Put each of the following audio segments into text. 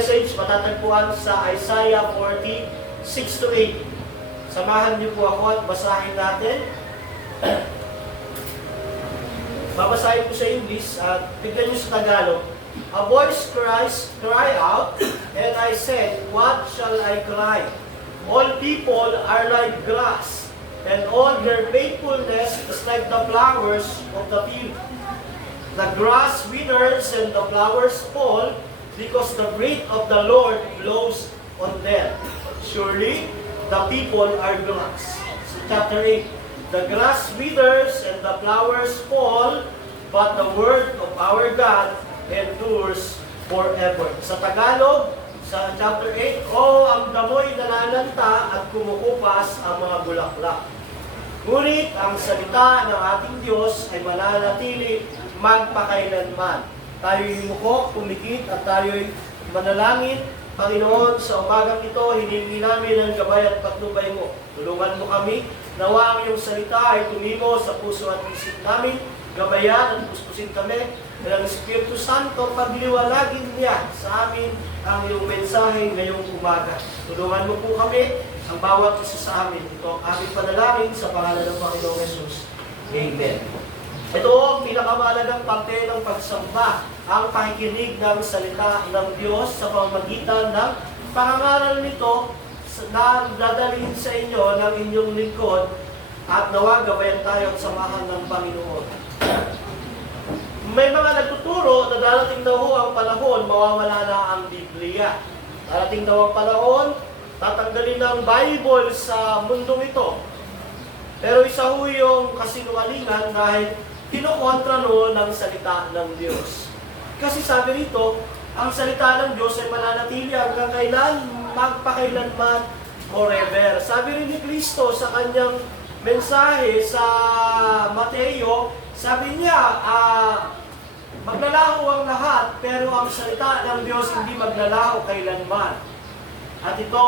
message matatagpuan sa Isaiah 40:6 to 8. Samahan niyo po ako at basahin natin. Babasahin ko sa English at tignan niyo sa Tagalog. A voice cry out, and I said, what shall I cry? All people are like grass, and all their faithfulness is like the flowers of the field. The grass withers and the flowers fall, because the breath of the Lord blows on them. Surely, the people are grass. So chapter 8, the grass withers and the flowers fall, but the word of our God endures forever. Sa Tagalog, sa chapter 8, ang damoy nanananta at kumukupas ang mga bulaklak. Ngunit ang salita ng ating Diyos ay mananatili magpakailanman. Tayo'y yumuko, pumikit at tayo'y manalangin. Panginoon, sa umagang ito, hiningi namin ang gabay at patnubay mo. Tulungan mo kami, nawa ang iyong salita ay tumimo sa puso at isip namin, gabayan at puspusin kami, ng Espiritu Santo, pagliwanagin niya sa amin ang iyong mensahe ngayong umaga. Tulungan mo po kami, ang bawat isa sa amin. Ito ang aming panalangin sa pangalan ng Panginoong Jesus. Amen. Ito ang pinakamahalagang parte ng pagsamba, ang pakikinig ng salita ng Diyos sa pamamagitan ng pangangaral nito na dadalhin sa inyo ng inyong lingkod at nawa gabayan tayo at samahan ng Panginoon. May mga nagtuturo na darating daw ang panahon, mawawala na ang Biblia. Darating daw ang panahon, tatanggalin ang Bible sa mundong ito. Pero isa ho yung kasinungalingan dahil kinukontra noon ng salita ng Diyos. Kasi sabi rito, ang salita ng Diyos ay mananatili hanggang kailan, magpakailanman, forever. Sabi rin ni Kristo sa kanyang mensahe sa Mateo, sabi niya, maglalaho ang lahat, pero ang salita ng Diyos hindi maglalaho kailanman. At ito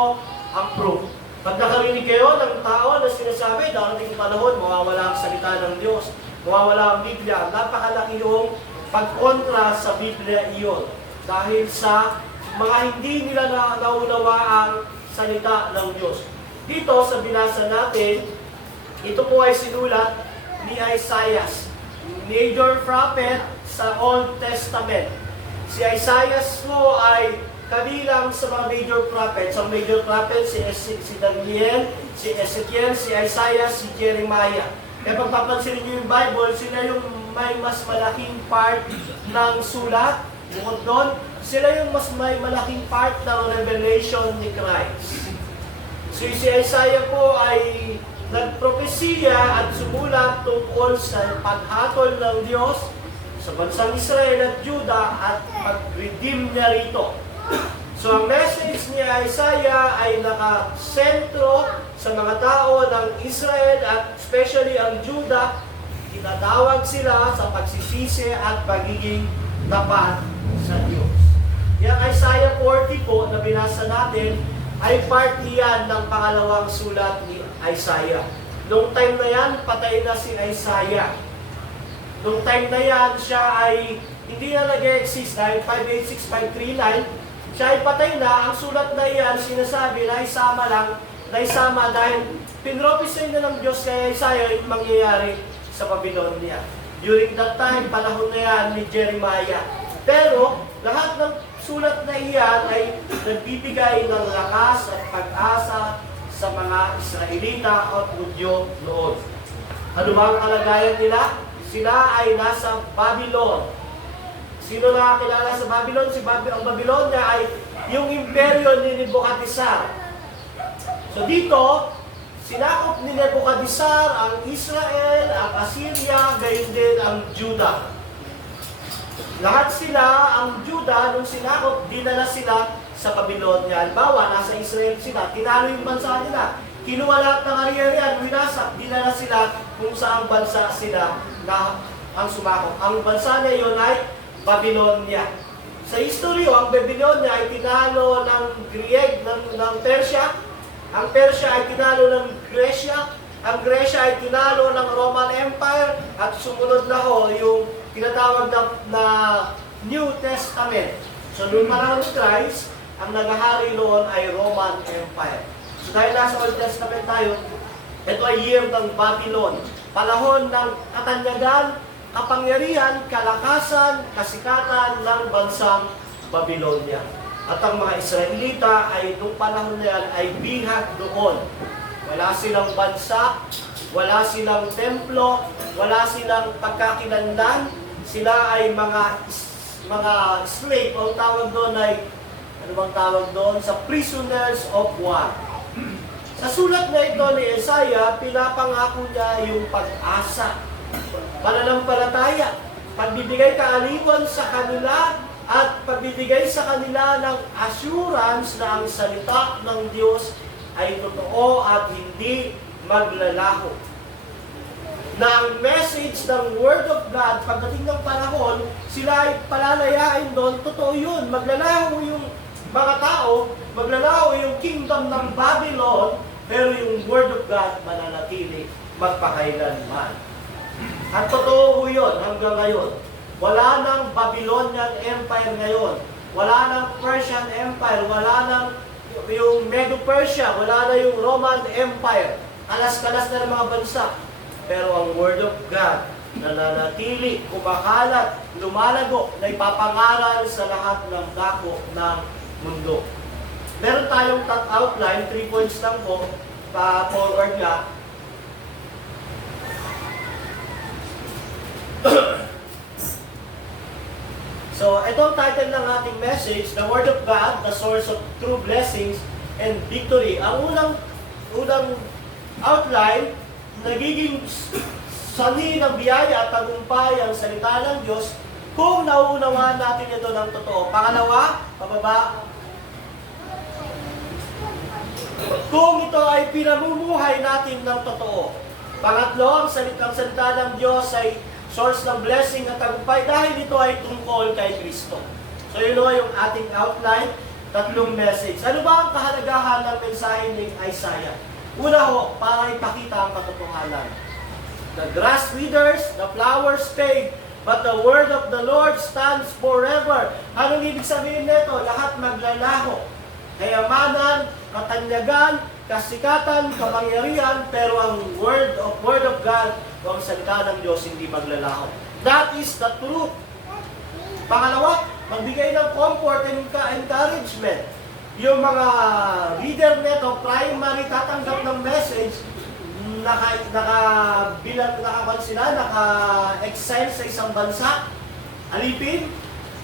ang proof. Pag nakarinig kayo ng tao na sinasabi, darating panahon, mawawala ang salita ng Diyos, mawawala ang Biblia. Napakalaki yung pagkontra sa Biblia iyon. Dahil sa mga hindi nila naunawa ang salita ng Diyos. Dito sa binasa natin, ito po ay sinulat ni Isaiah, major prophet sa Old Testament. Si Isaiah po ay kabilang sa mga major prophets. Ang major prophets, si Daniel, si Ezekiel, si Isaiah, si Jeremiah. Kaya pagpapansin niyo yung Bible, sila yung may mas malaking part ng sulat. Bukod doon, sila yung mas may malaking part ng revelation ni Christ. Si Isaiah po ay nagpropesiya at sumulat tungkol sa paghatol ng Diyos sa bansang Israel at Judah at pag-redeem niya rito. So ang message ni Isaiah ay nakasentro sa mga tao ng Israel at especially ang Judah. Tinatawag sila sa pagsisisi at pagiging tapat sa Diyos. Yung Isaiah 40 po na binasa natin ay part iyan ng pangalawang sulat ni Isaiah. Noong time na yan, patay na si Isaiah. Noong time na yan, siya ay hindi na nag-exist dahil 586, 539. Siya ay patay na. Ang sulat na iyan, sinasabi na naisama dahil pinropesay na ng Diyos kay Isaiah yung mangyayari sa Babylonia. During that time, panahon na yan ni Jeremiah. Pero, lahat ng sulat na iyan ay nagbibigay ng lakas at pag-asa sa mga Israelita at Hudyo noon. Ano ba ang kalagayan nila? Sila ay nasa Babylon. Sino nakakilala sa Babylon? Ang Babylonia ay yung imperyo ni Nebuchadnezzar. So dito, sinakop ni Nebuchadnezzar ang Israel, ang Assyria, gayon din ang Judah. Lahat sila, ang Judah, nung sinakop, dinala sila sa Babylonia. Halimbawa, nasa Israel sila, tinalo yung bansa nila. Kinuha lahat ng ari-arian, winasak, dinala sila kung saang bansa sila na ang sumakop. Ang bansa na iyon ay Babylonia. Sa history, ang Babylonia ay tinalo ng ng Persia. Ang Persia ay tinalo ng Gresya. Ang Gresya ay tinalo ng Roman Empire. At sumunod na yung tinatawag na New Testament. So, noong panahon ni Christ, ang naghahari noon ay Roman Empire. So dahil nasa Old Testament tayo, ito ay year ng Babylon. Panahon ng katanyagan, kapangyarihan, kalakasan, kasikatan ng bansang Babylonia. At ang mga Israelita ay nung panahon na yan ay bihag doon. Wala silang bansa, wala silang templo, wala silang pagkakilanlan. Sila ay mga slave. Ang tawag doon ay, ano bang tawag doon? Sa prisoners of war. Sa sulat na ito ni Isaiah, pinapangako niya yung pag-asa, pananampalataya, pagbibigay kaaliwan sa kanila, at pagbibigay sa kanila ng assurance na ang salita ng Diyos ay totoo at hindi maglalaho. Na ang message ng Word of God, pagdating ng panahon, sila ay palalayain doon, totoo yun. Maglalaho yung mga tao, maglalaho yung kingdom ng Babylon, pero yung Word of God mananatili magpakailanman. At totoo yun hanggang ngayon. Wala nang Babylonian Empire ngayon. Wala nang Persian Empire. Wala nang yung Medo-Persia. Wala na yung Roman Empire. Kalas-kalas na ng mga bansa. Pero ang Word of God nananatili, kumakalat, lumalago, na ipapangaral sa lahat ng dako ng mundo. Meron tayong outline, 3 points lang po, pa-forward nga. So, ito ang title ng ating message, The Word of God, the Source of True Blessings and Victory. Ang unang outline, nagiging sanhi ng biyaya at tagumpay ang salita ng Diyos kung nauunawaan natin ito ng totoo. Pangalawa, pababa, kung ito ay pinamumuhay natin ng totoo. Pangatlo, ang salita ng Diyos ay source ng blessing at tagumpay dahil ito ay tungkol kay Kristo. So yun o yung ating outline, tatlong message. Ano ba ang kahalagahan ng mensahe ni Isaiah? Una ho, para ipakita ang katotohanan. The grass withers, the flowers fade, but the word of the Lord stands forever. Anong ibig sabihin nito? Lahat maglalaho. Kayamanan, katanyagan, kasikatan, kapangyarihan, pero ang word of God, o ang salita ng Diyos, hindi maglalaho. That is the truth. Pangalawa, magbigay ng comfort and encouragement. Yung mga reader nito, primary tatanggap ng message, naka-exile sa isang bansa, alipin,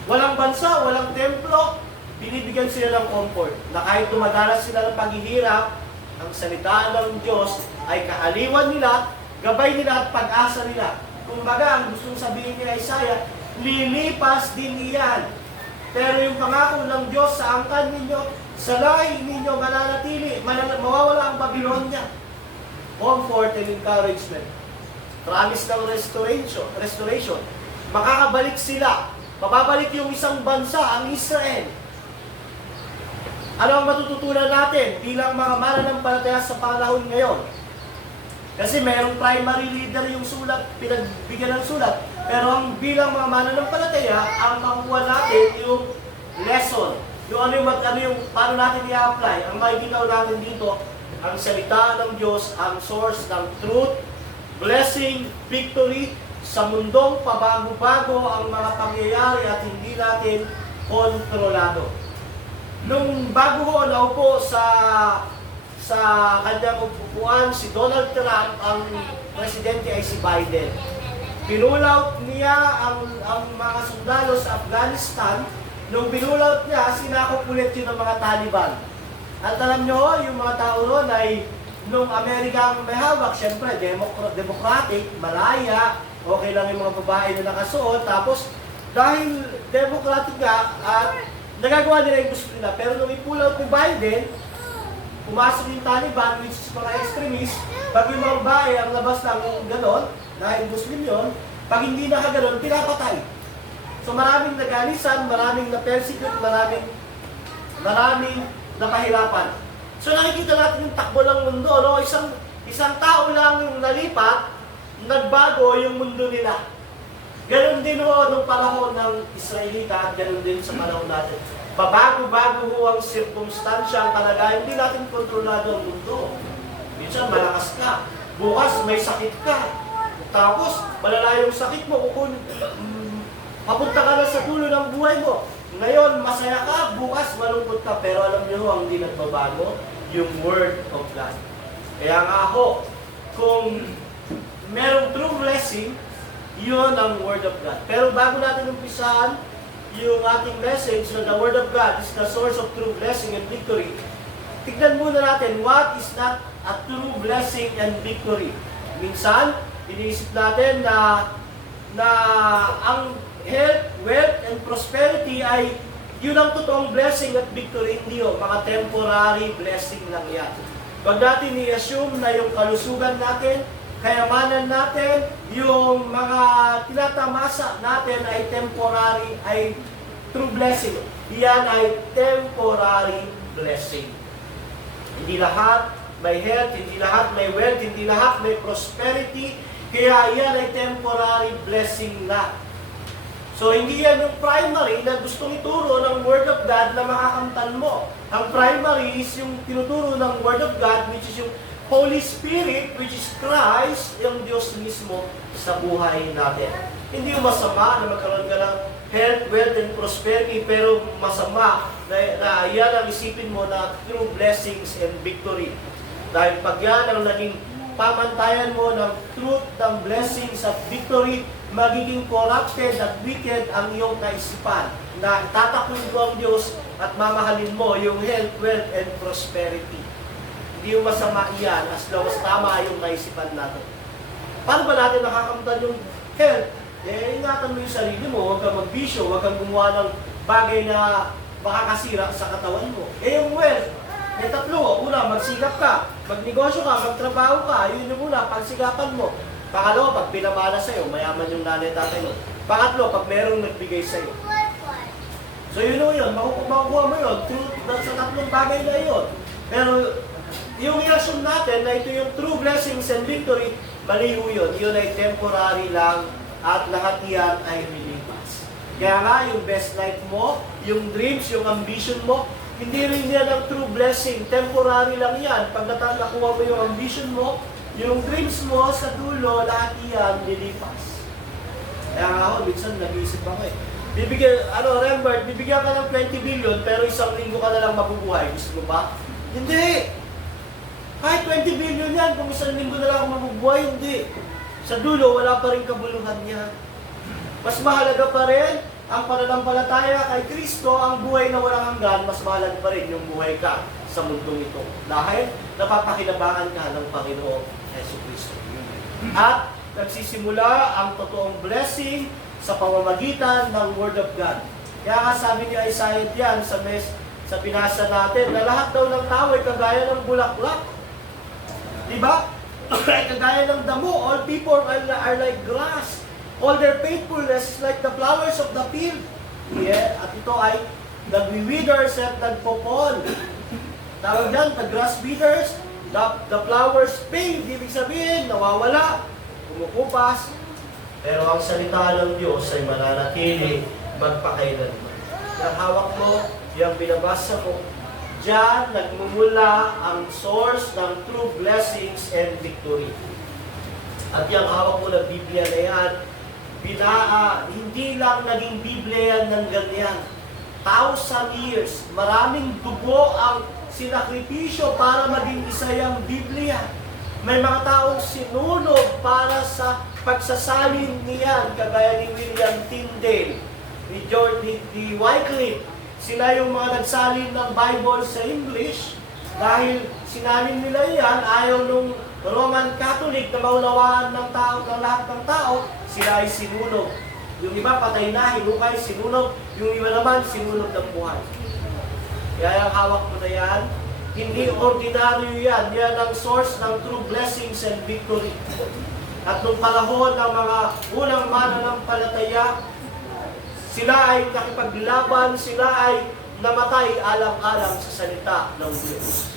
walang bansa, walang templo, binibigyan sila ng comfort, na kahit dumadanas sila ng paghihirap, ang salita ng Diyos ay kaaliwan nila, gabay nila at pag-asa nila. Kumbaga, ang gustong sabihin ni Isaiah, lilipas din iyan. Pero yung pangako ng Diyos sa angkan ninyo, sa lahi ninyo mananatili, mawawala ang Babylonia. Comfort and encouragement. Promise ng restoration. Makakabalik sila. Mababalik yung isang bansa, ang Israel. Ano ang matututunan natin bilang mga mananampalataya sa panahon ngayon? Kasi mayroong primary leader yung sulat, pinagbigyan ng sulat. Pero ang bilang mga mananampalataya, ang makuha natin yung lesson. Yung paano natin i-apply. Ang makikita natin dito, ang salita ng Diyos, ang source ng truth, blessing, victory, sa mundong pabago-bago ang mga pangyayari at hindi natin kontrolado. Nung bago ko naupo sa kanyang upuan, si Donald Trump, ang presidente ay si Biden. Pinulaut niya ang mga sundalo sa Afghanistan. Nung pinulaut niya, sinakop ulit yun ng mga Taliban. At alam nyo, yung mga tao ron ay nung Amerika ang may hawak, syempre, democratic, malaya, okay lang yung mga babae na nakasuot. Tapos, dahil democratic nga, at nagagawa nila yung gusto nila. Pero nung ipulaut ni Biden, pumasok yung Taliban, which is mga extremist, pag yung mga babae ang labas ng ganon, dahil Muslim yun, pag hindi nakaganon, pinapatay. So maraming nagalisan, maraming na-persecute, maraming napahirapan. So nakikita natin yung takbo ng mundo, no? Isang tao lang yung nalipat, nagbago yung mundo nila. Ganon din ho nung panahon ng Israelita at ganon din sa panahon natin. Pabago-bago ho ang sirkumstansya, ang kalagayan, hindi natin kontrolado ang mundo. Minsan malakas ka, bukas may sakit ka. Tapos, malala yung sakit mo, papunta ka na sa dulo ng buhay mo. Ngayon, masaya ka, bukas malungkot ka. Pero alam niyo ang hindi nagbabago, yung Word of God. Kaya nga ho, kung merong true blessing, yun ang Word of God. Pero bago natin umpisahan yung ating message na the Word of God is the source of true blessing and victory, tignan muna natin what is not a true blessing and victory. Minsan, iniisip natin na ang health, wealth, and prosperity ay yun ang totoong blessing at victory. Hindi o, mga temporary blessing lang yan. Pag natin i-assume na yung kalusugan natin, kayamanan natin, yung mga tinatamasa natin ay temporary, ay true blessing. Iyan ay temporary blessing. Hindi lahat may health, hindi lahat may wealth, hindi lahat may prosperity, kaya iyan ay temporary blessing na. So, hindi yan yung primary na gustong ituro ng Word of God na makakamtan mo. Ang primary is yung tinuturo ng Word of God, which is yung Holy Spirit, which is Christ, yung Diyos mismo sa buhay natin. Hindi yung masama na magkaroon ka ng health, wealth, and prosperity, pero masama na yan ang isipin mo na true blessings and victory. Dahil pag yan ang naging pamantayan mo ng truth, ng blessings at victory, magiging corrupted at wicked ang iyong kaisipan na tatakwin mo ang Diyos at mamahalin mo yung health, wealth, and prosperity. Hindi yung masama iyan as long as tama yung kaisipan natin. Paano ba natin nakakamtan yung health? Ingatan mo yung sarili mo, huwag kang magbisyo, huwag kang gumawa ng bagay na makakasira sa katawan mo. Yung wealth, may tatlo. Una, magsikap ka, magnegosyo ka, magtrabaho ka, yun yung una, pagsigapan mo. Pangalawa, pag pinamana sa'yo, mayaman yung nanay tatay mo. Pangatlo, pag merong nagbigay sa'yo. So yun yun, makukuha mo yun, sa tatlong bagay na yun. Pero yung i-assume natin na ito yung true blessings and victory, mali yun. Yun ay temporary lang at lahat yan ay lilipas. Kaya nga, yung best life mo, yung dreams, yung ambition mo, hindi rin yan ang true blessing. Temporary lang yan. Pag nakuha mo yung ambition mo, yung dreams mo sa dulo, lahat yan lilipas. Kaya nga ako, minsan nag-iisip ako Rembert, bibigyan ka ng 20 billion, pero isang linggo ka na lang mabubuhay. Gusto mo ba? Hindi! Kahit 20 billion yan, kung isang linggo na lang ako mabubuhay, hindi. Sa dulo, wala pa rin kabuluhan niya. Mas mahalaga pa rin ang pananampalataya kay Kristo, ang buhay na walang hanggan, mas mahalaga pa rin yung buhay ka sa mundong ito. Dahil napapakinabangan ka ng Panginoong Jesucristo. At nagsisimula ang totoong blessing sa pamamagitan ng Word of God. Kaya nga sabi ni Isaiah diyan sa binasa natin, na lahat daw ng tao ay kagaya ng bulaklak. Diba? Kagaya ng damo, all people are like grass. All their faithfulness is like the flowers of the field. Yeah, at ito ay nagwi-withers at nagpopol. Tawag dyan, the grass withers, the flowers fade. Ibig sabihin, nawawala, kumukupas. Pero ang salita ng Diyos ay mananatili magpakailanman. Ang hawak mo, yung binabasa mo, diyan nagmumula ang source ng true blessings and victory. At yung hawak mo na Biblia na yan, hindi lang naging Biblia yan ng ganyan. 1,000 years, maraming dugo ang sinakripisyo para maging isa yung Biblia. May mga taong sinunog para sa pagsasalin niyan, kagaya ni William Tyndale, ni Wycliffe. Sila yung mga nagsalin ng Bible sa English dahil sinalin nila yan, ayaw nung Roman Catholic na maunawaan ng lahat ng tao, sila ay sinunog. Yung iba patay na, hinukay, sinunog. Yung iba naman, sinunog ng buhay. Kaya ang hawak mo na yan, hindi ordinaryo yan. Yan ang source ng true blessings and victory. At nung panahon ng mga unang mananampalataya, sila ay nakipaglaban, sila ay namatay alang-alang sa salita ng Diyos.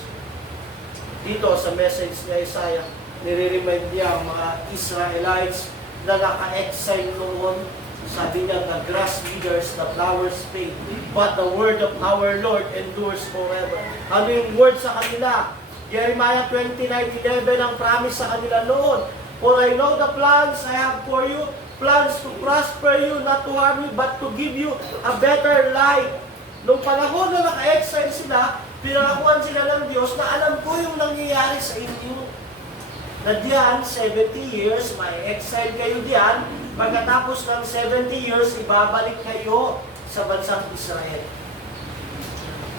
Dito sa message ni Isaiah, nire-remind niya ang mga Israelites na naka-exile noon Sabi niya, the grass withers, the flowers fade, but the word of our Lord endures forever. Ano yung word sa kanila? Jeremiah 29:11 ang promise sa kanila noon. For I know the plans I have for you, plans to prosper you, not to harm you, but to give you a better life. Nung panahon na naka-exile sila, pinangakuan sila ng Diyos na alam ko yung nangyayari sa inyo. Na diyan, 70 years, may exile kayo diyan, pagkatapos ng 70 years, ibabalik kayo sa bansang Israel.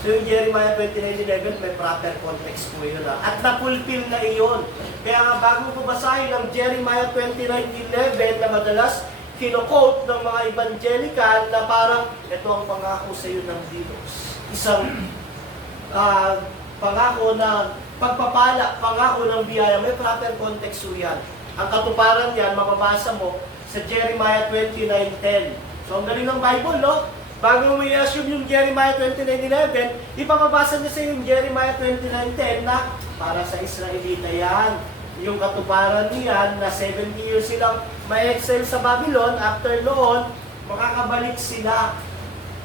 So yung Jeremiah 29:11, may proper context po yun. At napulpil na iyon. Kaya nga bago ko basahin ang Jeremiah 29:11 na madalas kino-quote ng mga evangelical na parang, ito ang pangako sa iyo ng Diyos. Isang pangako na pagpapala, pangako ng biyaya, may proper context po yan. Ang katuparan yan, mababasa mo sa Jeremiah 29:10. So ang galing ng Bible, no? Bago mo i-assume yung Jeremiah 29:11, ipapabasa niya sa yung Jeremiah 29:10 na para sa Israelita yan. Yung katuparan niyan na 70 years silang may exile sa Babylon, after noon, makakabalik sila.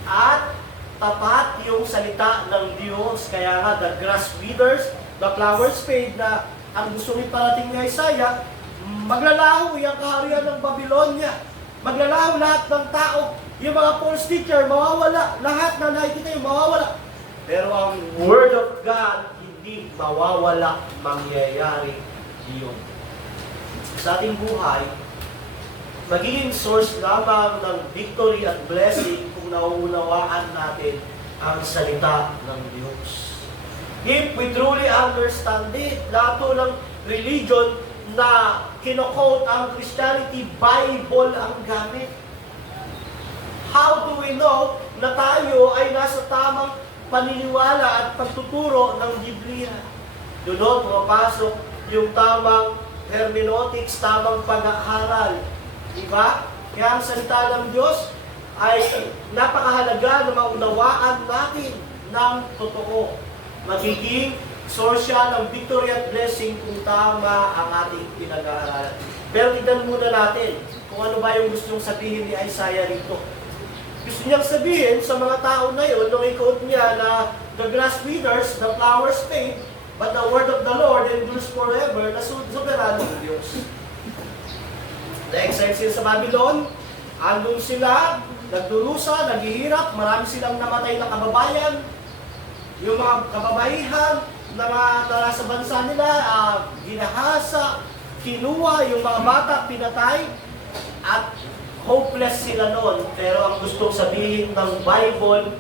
At tapat yung salita ng Diyos. Kaya nga, the grass withers, the flowers fade, na ang gusto iparating ni Isaiah, maglalaho yung kaharian ng Babylonia. Maglalaho lahat ng tao. Yung mga false teacher, mawawala. Lahat na nakikita yung mawawala. Pero ang Word of God, hindi mawawala, mangyayari yun. Sa ating buhay, magiging source lamang ng victory at blessing kung nauunawaan natin ang salita ng Diyos. If we truly understand it, lahat ng religion na kino-quote ang Christianity, Bible ang gamit. How do we know na tayo ay nasa tamang paniniwala at pagtuturo ng Biblia? Doon pumapasok yung tamang hermeneutics, tamang pag-aaral. Diba? Kaya ang salita ng Diyos ay napakahalaga na maunawaan natin ng totoo. Magiging source siya ng victory at blessing kung tama ang ating pinag-aaralan. Pero tignan muna natin kung ano ba yung gustong sabihin ni Isaiah rito. Gusto niyang sabihin sa mga tao na yun, nung i-quote niya na the grass withers, the flowers fade, but the word of the Lord endures forever, na soberano ng Diyos. Na-exile sila sa Babylon, andun sila, nagdurusa, naghihirap, marami silang namatay na kababayan, yung mga kababaihan na mga sa bansa nila, ginahasa, kinuha, yung mga bata, pinatay, at hopeless sila noon. Pero ang gustong sabihin ng Bible,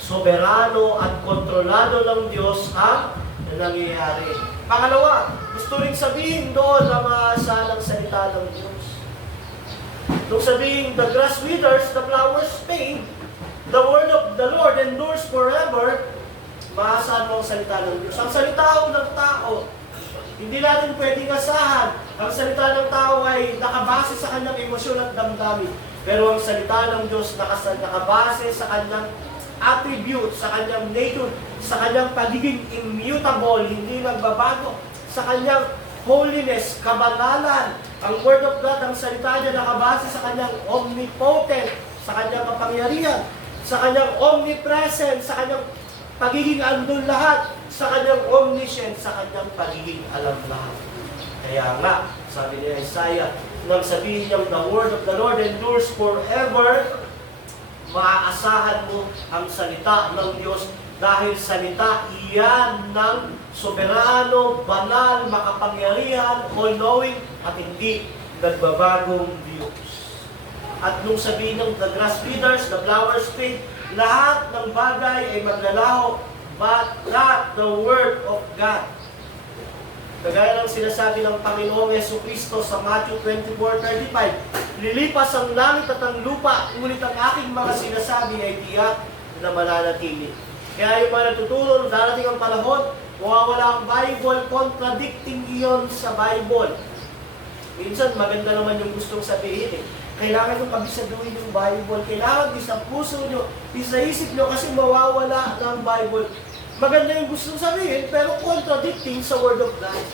soberano at kontrolado ng Diyos ang nangyayari. Pangalawa, gusto rin sabihin doon na maasalang salita ng Diyos. Nung sabihin, the grass withers, the flowers fade, the word of the Lord endures forever, maasahan mo ang salita ng Diyos. Ang salita ng tao, hindi natin pwedeng asahan. Ang salita ng tao ay nakabase sa kanyang emosyon at damdamin. Pero ang salita ng Diyos nakabase sa kanyang attribute, sa kanyang nature, sa kanyang pagiging immutable, hindi nagbabago, sa kanyang holiness, kabangalan. Ang Word of God, ang salita niya nakabase sa kanyang omnipotent, sa kanyang kapangyarihan, sa kanyang omnipresent, sa kanyang pagiging andun lahat, sa kanyang omniscient, sa kanyang pagiging alam lahat. Kaya nga, sabi ni Isaiah, nang sabihin niyang the word of the Lord endures forever, maaasahan mo ang salita ng Diyos dahil salita iyan ng soberano, banal, makapangyarihan, all-knowing, at hindi nagbabagong Diyos. At nung sabihin ng the grass withers, the flowers fade, lahat ng bagay ay maglalaho, but not the word of God. Kagaya ng sinasabi ng Panginoong Jesucristo sa Matthew 24:35, lilipas ang langit at ang lupa, ngunit ang aking mga sinasabi ay tiyak na mananatili. Kaya yung mga natuturo, darating ang panahon, mawawala ang Bible, contradicting iyon sa Bible. Minsan, maganda naman yung gustong sabihin eh. Kailangan nyo pabisaduhin yung Bible. Kailangan sa puso nyo, sa isip nyo, kasi mawawala ng Bible. Maganda yung gustong sabihin, pero contradicting sa Word of God.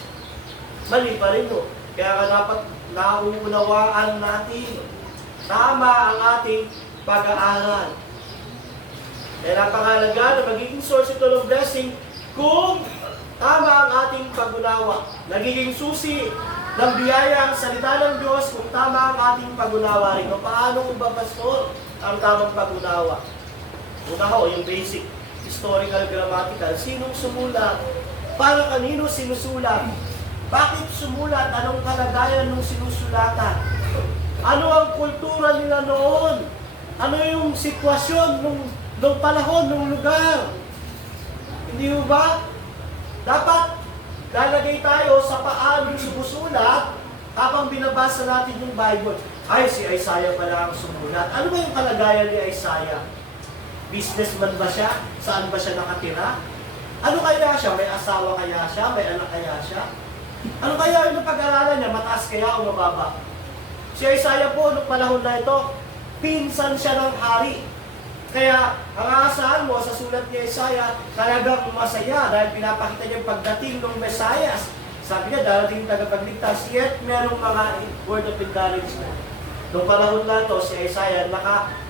Mali pa rin no. Kaya dapat nauunawaan natin tama ang ating pag-aaral. Kaya napakahalaga na magiging source ito ng blessing kung tama ang ating pag-unawa. Nagiging susi ng biyaya ang salita ng Diyos kung tama ang ating pag-unawa rin. Paano kung ba, pastor, ang tamang pag-unawa? Una ho, yung basic historical grammatical. Sinong sumulat? Para kanino sinusulat? Bakit sumulat? Anong kalagayan ng sinusulatan? Ano ang kultura nila noon? Ano yung sitwasyon nung panahon, nung lugar? Hindi mo ba? Dapat lalagay tayo sa paano sumusulat habang binabasa natin yung Bible. Ay, si Isaiah pala ang sumulat. Ano ba yung kalagayan ni Isaiah? Businessman ba siya? Saan ba siya nakatira? Ano kaya siya? May asawa kaya siya? May anak kaya siya? Ano kaya yung pag-aralan niya? Mataas kaya o mababa? Si Isaiah po, noong panahon na ito, pinsan siya ng hari. Kaya, ang aasahan mo sa sulat ni Isaiah, talagang masaya dahil pinapakita niya yung pagdating ng Mesias. Sabi niya, darating yung tagapagligtas, yet merong mga word of encouragement. Noong panahon na ito, si Isaiah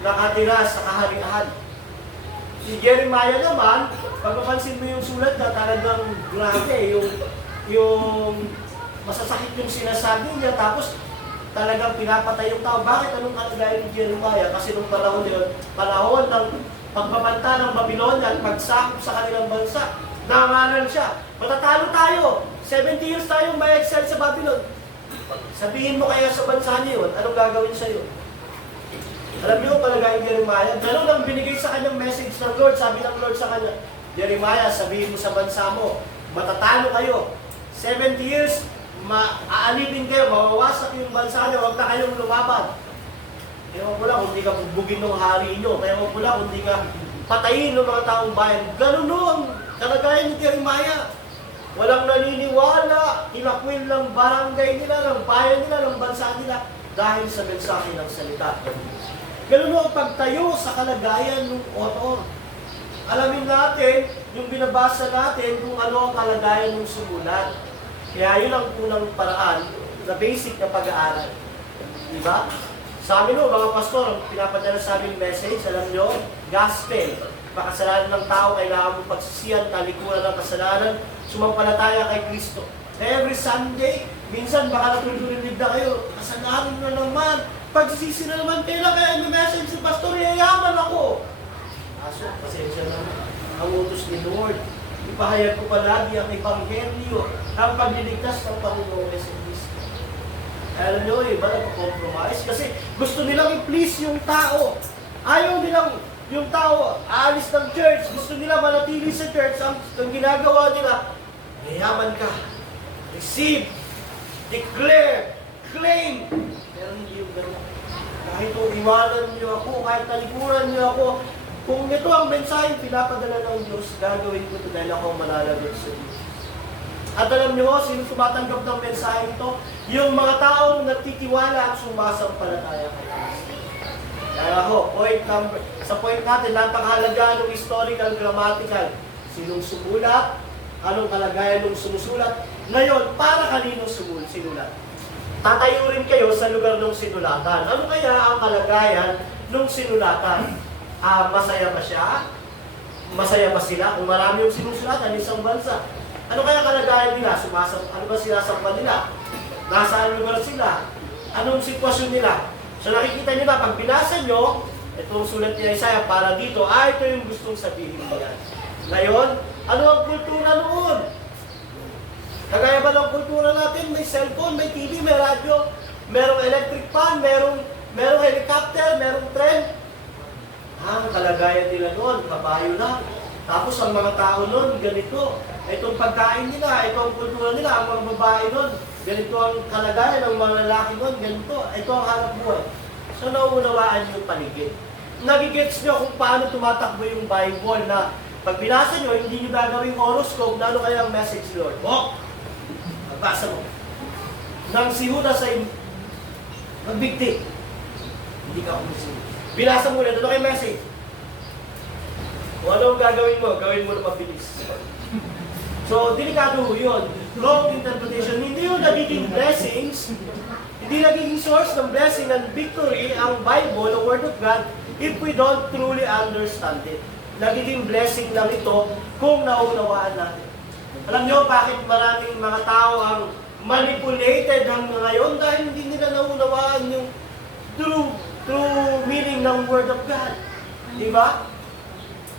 nakatira sa kaharian. Si Jeremiah naman, pag mapansin mo yung sulat na talagang grabe, yung masasakit yung sinasabi niya, tapos talagang pinapatay yung tao. Bakit? Anong kalagayan ni Jeremiah? Kasi nung panahon yun, panahon ng pagbabanta ng Babylonia at pagsakop sa kanilang bansa, nanganan siya. Matatalo tayo. 70 years tayong may excel sa Babylon. Sabihin mo kaya sa bansa niyo yun, anong gagawin sa'yo? Alam niyo ang kalagayan ni Jeremiah? Ganun ang binigay sa kanyang message ng Lord. Sabi ng Lord sa kanya, Jeremiah, sabihin mo sa bansa mo, matatalo kayo. 70 years, aalipin kayo, mawawasak yung bansa niyo, huwag na kayong lumaban. Ewan ko lang kung hindi ka bubugin ng hari niyo, ewan ko lang kung hindi ka patayin ng mga taong bayan. Ganun no ang kalagayan ni Jeremiah. Walang naniniwala, tinakwil ng barangay nila, ng bayan nila, ng bansa nila, dahil sa mensahe ng salita. Ganun no ang pagtayo sa kalagayan ng author. Alamin natin, yung binabasa natin, kung ano ang kalagayan ng sumulat. Kaya yun ang unang paraan na basic na pag-aaral. Diba? Sa amin no, mga pastor, ang pinapadala sa amin message, alam nyo, gospel. Makasalanan ng tao, kailangan mo pagsisiyan, talikuran ng kasalanan, sumampalataya kay Kristo. Every Sunday, minsan baka natuturinig na kayo, kasalanan na naman, pagsisisi na naman, kailan kaya yung message si pastor, yayaman ako. Aso, pasensya naman. Ang utos ni Lord, ipahayag ko palagi ang Ebanghelyo, ang pagliligtas ng Panginoon sa Kristo. Alam nyo, iba nagpa-compromise kasi gusto nilang i-please yung tao. Ayaw nilang yung tao aalis ng church, gusto nila manatili sa church. Ang ginagawa nila, mayaman ka, receive, declare, claim. Pero hindi yung gano'n. Kahit iwanan niyo ako, kahit talikuran niyo ako, kung ito ang mensahe pinapadala ng Diyos, gagawin ko ito dahil ako malalagot sa Diyos. At alam niyo, sino tumatanggap ng mensahe ito? Yung mga taong nagtitiwala at sumasampalataya kay Kristo. Kaya ako, sa point natin, napakahalaga ng historical, grammatical. Sinong sumulat? Anong kalagayan ng sumusulat? Ngayon, para kanino sinulat? Tatayo rin kayo sa lugar ng sinulatan. Ano kaya ang kalagayan ng sinulatan? Masaya ba siya? Masaya ba sila? Kung marami yung sinusulatan, isang bansa. Ano kaya kalagayan nila? Ano ba sinasampan nila? Nasaan lugar sila? Anong sitwasyon nila? So nakikita niyo ba, pag binasa nyo, itong sulat ni Isaiah para dito, ito yung gustong sabihin niya. Ngayon, ano ang kultura noon? Kagaya ba ng kultura natin? May cellphone, may TV, may radyo, merong electric fan, merong helicopter, merong tren. Ang kalagayan nila noon, kabayo lang. Tapos ang mga tao noon, ganito. Itong pagkain nila, itong kultura nila, ang mga babae noon, ganito ang kalagayan ng mga lalaki noon, ganito. Ito ang hanap buhay. So nauunawaan yung paligid. Nagigets nyo kung paano tumatakbo yung Bible na pag binasa nyo, hindi nyo gagawing horoscope, na ano kaya ang message, Lord? Magbasa mo. Nang si Judas ay magbigti. Hindi ka kumisin. Binasa mo ulit, ano kaya message? Kung ano ang gagawin mo, gawin mo na mabilis. So, delikado ho yun. Wrong interpretation. Hindi yung nagiging blessings, hindi nagiging source ng blessing and victory ang Bible, the Word of God, if we don't truly understand it. Nagiging blessing lang ito kung naunawaan natin. Alam nyo bakit maraming mga tao ang manipulated hanggang ngayon dahil hindi nila naunawaan yung true meaning ng Word of God. Di ba?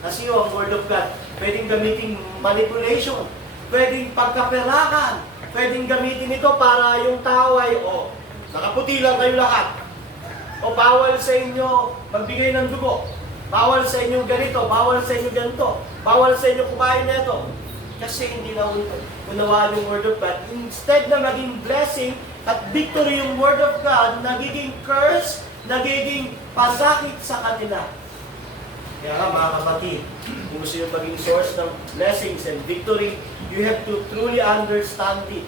Kasi yung Word of God, pwedeng gamitin manipulation, pwedeng pagkaperakan, pwedeng gamitin ito para yung tao ay, nakaputi lang kayo lahat. O bawal sa inyo magbigay ng dugo. Bawal sa inyo ganito, bawal sa inyo ganito, bawal sa inyo kumain na ito. Kasi hindi na unawaan yung Word of God. Instead na maging blessing at victory yung Word of God, nagiging curse, nagiging pasakit sa kanila. Kaya nga mga kapatid, kung gusto yung maging source ng blessings and victory, you have to truly understand it.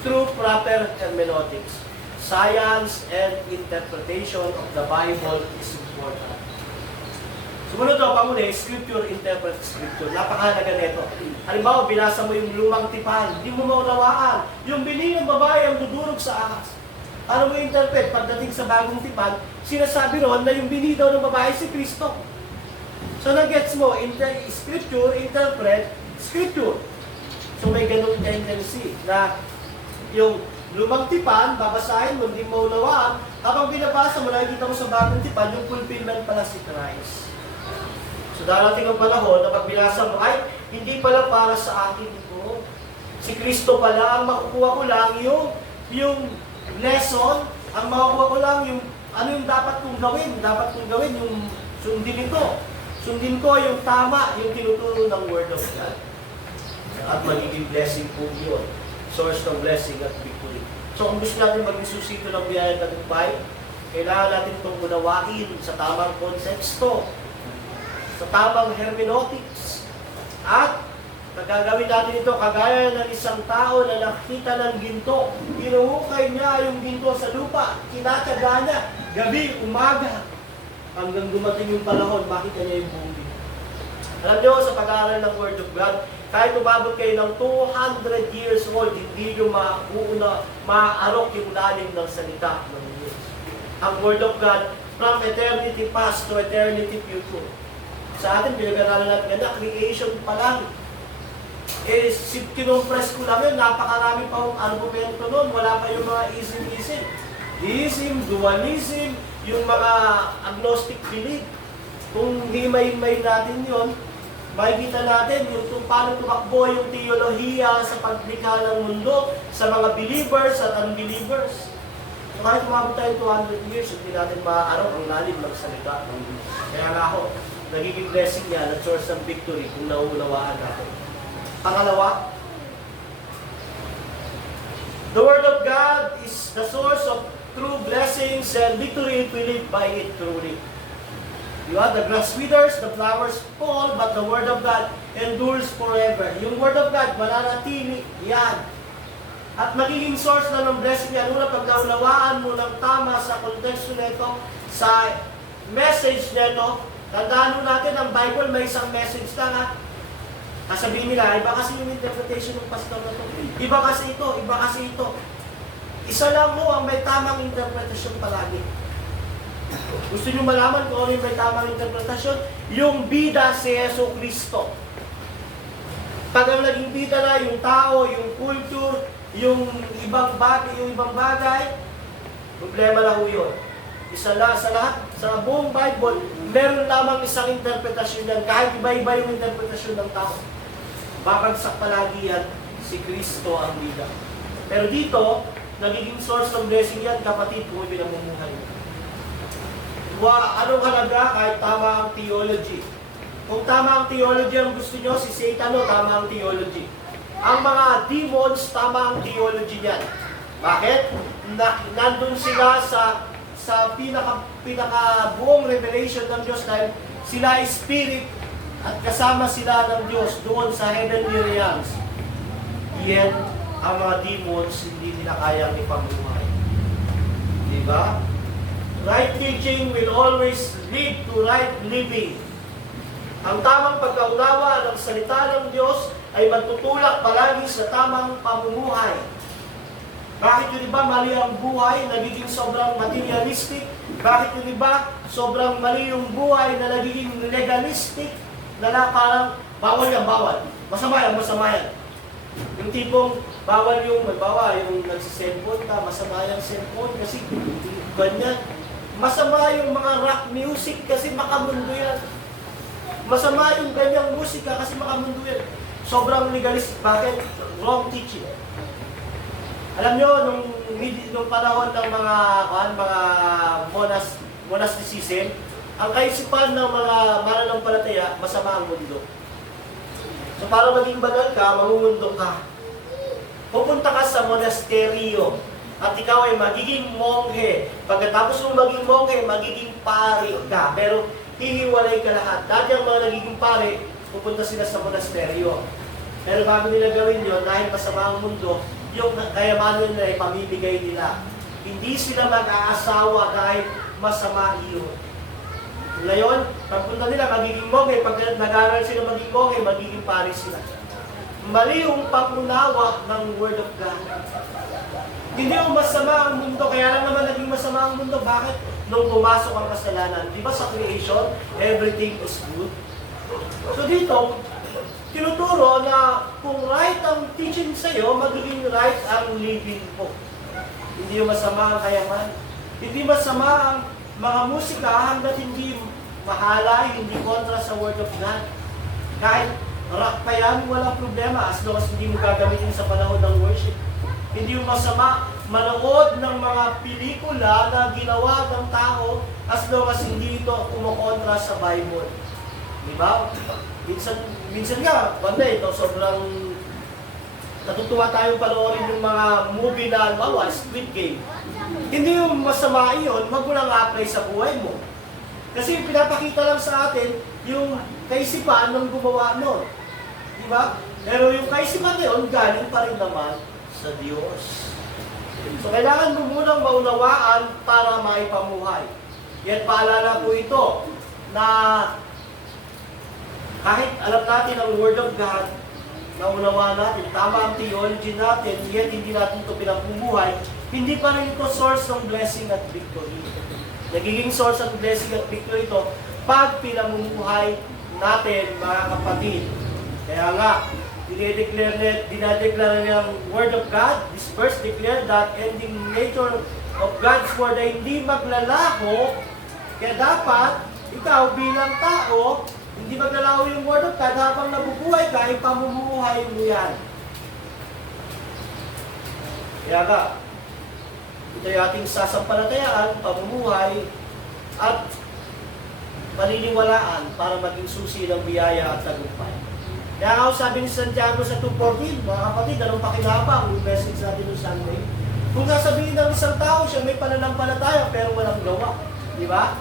Through proper hermeneutics. Science and interpretation of the Bible is important. Sumunod to, pangunay, Scripture, interpret Scripture. Napakahalaga nito. Halimbawa, binasa mo yung lumang tipan, hindi mo maunawaan. Yung biningang babae ang dudurog sa ahas. Ano mo interpret? Pagdating sa bagong tipan, sinasabi ron na yung bini daw ng babae si Kristo. So, nag-gets mo, Scripture, interpret Scripture. So, may ganung tendency na yung lumang tipan, babasahin mo, hindi mo unawaan. Habang binabasa mo, nakikita mo sa bagong tipan, yung fulfillment pala si Christ. So, darating ang panahon na pag binasa mo, ay, hindi pala para sa akin ito. Si Kristo pala, ang makukuha ko lang yung lesson, ang makukuha ko lang yung ano yung dapat kong gawin yung sundin ko yung tama, yung tinuturo ng Word of God. At magiging blessing po yun. Source ng blessing at victory. So kung gusto natin maging susito ng biyaya ng tagumpay, kailangan natin itong unawain sa tamang konteksto, sa tamang hermeneutics, at gagawin natin ito kagaya ng isang tao na nakita ng ginto. Inuukay niya yung ginto sa lupa, kinatsaga niya, gabi, umaga, hanggang dumating yung panahon, makita niya yung buong ginto. Alam niyo, sa pag-aaral ng Word of God, kahit umabot kayo ng 200 years old, hindi nyo maarok yung lalim ng salita ng Diyos. Ang Word of God, from eternity past to eternity future. Sa atin, pinag-aralan natin na creation pa lang. Kinumpress ko lang yun, napakarami pa yung argumento nun, wala pa yung mga ism-ism. Deism, dualism, yung mga agnostic belief. Kung himay-himay natin yun, makikita natin yung paano tumakbo yung teolohiya sa paglikha ng mundo sa mga believers at unbelievers. So kahit umabot tayo 200 years, hindi natin maaaraw ang lalim ng salita ng Diyos. Kaya nga ako, nagiging blessing yan at source ng victory kung nauunawaan natin. Pangalawa, the Word of God is the source of true blessings and victory if we live by it truly. The grass withers, the flowers fall, but the Word of God endures forever. Yung Word of God, mananatili yan. At magiging source na ng blessing yan. Una, pag naunawaan mo ng tama sa konteksto nito, sa message nito, tandaan mo natin, ang Bible may isang message lang ha. Kasabihin nila, iba kasi yung interpretation ng pastor na ito. Iba kasi ito. Isa lang mo ang may tamang interpretasyon palagi. Gusto nyo malaman kung ano yung may tamang interpretasyon? Yung bida si Yesu Kristo. Pag ang naging bida na yung tao, yung culture, yung ibang bagay, problema na ho yun. Isa lang sa lahat, sa buong Bible, meron lamang isang interpretasyon yan. Kahit iba-iba yung interpretasyon ng tao. Babagsak palagi yan, si Kristo ang bida. Pero dito, nagiging source ng blessing yan, kapatid, kung pinamumuhay. Anong halaga kahit tama ang theology? Kung tama ang theology ang gusto nyo, si Satan tama ang theology. Ang mga demons, tama ang theology niyan. Bakit? Nandun sila sa pinaka buong revelation ng Diyos dahil sila ay spirit at kasama sila ng Diyos doon sa heavenly realms. Yet, ang mga demons hindi nila kayang ipamuhay. Diba? Right teaching will always lead to right living. Ang tamang pagkaunawa ng salita ng Diyos ay magtutulak palagi sa tamang pamumuhay. Bakit yun iba mali ang buhay, nagiging sobrang materialistic? Bakit yun iba sobrang mali yung buhay na nagiging legalistic? Na parang bawal yan, bawal. Masama yan, masama yan. Yung tipong bawal yung, magbawa, yung nagsiselfone ka, masama yung cellphone kasi ganyan. Masama yung mga rock music kasi makamundo yan. Masama yung ganyang musika kasi makamundo yan. Sobrang legalist. Bakit? Wrong teaching. Alam nyo, nung panahon ng mga monasticism, ang kaisipan ng mga mananampalataya, masama ang mundo. So para maging banal ka, mamumundo ka. Pupunta ka sa monasteryo at ikaw ay magiging monghe. Pagkatapos mo maging monghe, magiging pari ka. Pero hihiwalay ka lahat. Dati ang mga nagiging pari, pupunta sila sa monasteryo. Pero bago nila gawin yun, dahil masama ang mundo, yung kayamanan nila ay pamibigay nila. Hindi sila mag-aasawa dahil masama iyon. Ngayon, pagpunta nila, magiging monghe. Pag nag-aaral sila maging monghe, magiging pari sila. Mali yung pangunawa ng Word of God. Hindi yung masama ang mundo, kaya lang naman naging masama ang mundo. Bakit? Nung pumasok ang kasalanan. Di ba sa creation, everything is good? So dito, tinuturo na kung right ang teaching sa'yo, magiging right ang living mo. Hindi yung masama ang kayaman. Hindi masama ang mga musika hanggat hindi mahalay, hindi kontra sa Word of God. Kahit rock pa yan, walang problema as long as hindi mo gagamitin sa panahon ng worship. Hindi yung masama manood ng mga pelikula na ginawa ng tao as long as hindi ito kumukontra sa Bible. Di ba? Minsan nga, banda ito, sobrang natutuwa tayong panoorin yung mga movie na Squid Game. Hindi yung masama iyon, wag mo lang apply sa buhay mo. Kasi pinapakita lang sa atin yung kaisipan ng gumawa nun. Di ba? Pero yung kaisipan na yun, galing pa rin naman sa Diyos. So kailangan mo munang maunawaan para maipamuhay. Yan paalala ko ito na kahit alam natin ang Word of God, naunawaan natin, tama ang theology natin, yet hindi natin ito pinamumuhay, hindi pa rin ito source ng blessing at victory. Nagiging source ng blessing at victory ito pag pinamumuhay natin, mga kapatid. Kaya nga, dinadeclare niya ang Word of God. This verse declared that ending nature of God's Word ay hindi maglalaho. Kaya dapat, ikaw bilang tao, hindi maglalaho yung Word of God habang nabubuhay ka, ipamumuhay mo yan. Kaya nga, ito yung ating sasampalatayaan, pamumuhay, at paniniwalaan para maging susi ng biyaya at tagumpay. Kaya nga sabi ni Santiago sa 2:14, mga kapatid, anong pakinabang yung message natin ng Sunday? Kung sasabihin ng isang tao siya may pananampalataya pero walang gawa. Di ba?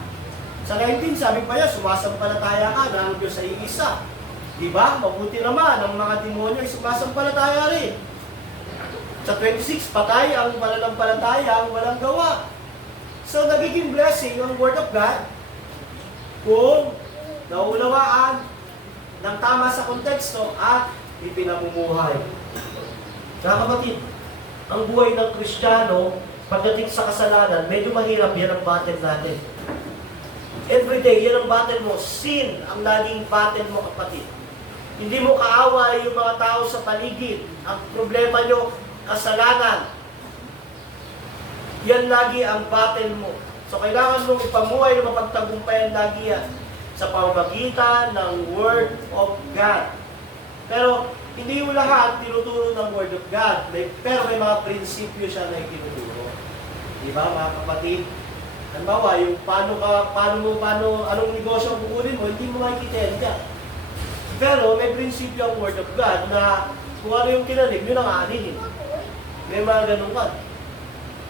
Sa 19, sabi pa niya, sumasampalataya ka ng Diyos sa iisa. Di ba? Mabuti naman, ang mga demonyo ay sumasampalataya rin. Sa 26, patay ang pananampalataya ang walang gawa. So, nagiging blessing ang Word of God kung naunawaan ng tama sa konteksto at ipinamumuhay. Kaya kapatid, ang buhay ng Kristiyano, pagdating sa kasalanan, medyo mahirap yan ang battle natin. Everyday, yan ang battle mo. Sin ang laging battle mo, kapatid. Hindi mo kaaway yung mga tao sa paligid. Ang problema nyo, kasalanan. Yan lagi ang battle mo. So, kailangan mong ipamuhay na mapagtagumpayan lagi yan sa pamamagitan ng Word of God. Pero, hindi yung lahat tinuturo ng Word of God. Pero may mga prinsipyo siya na itinuturo. Di ba, mga kapatid? Halimbawa, yung anong negosyo ang kukunin mo, hindi mo makikita yan dyan. Pero, may prinsipyo ang Word of God na kung ano yung kinalim, yun ang aaninin. May mga ganun ka.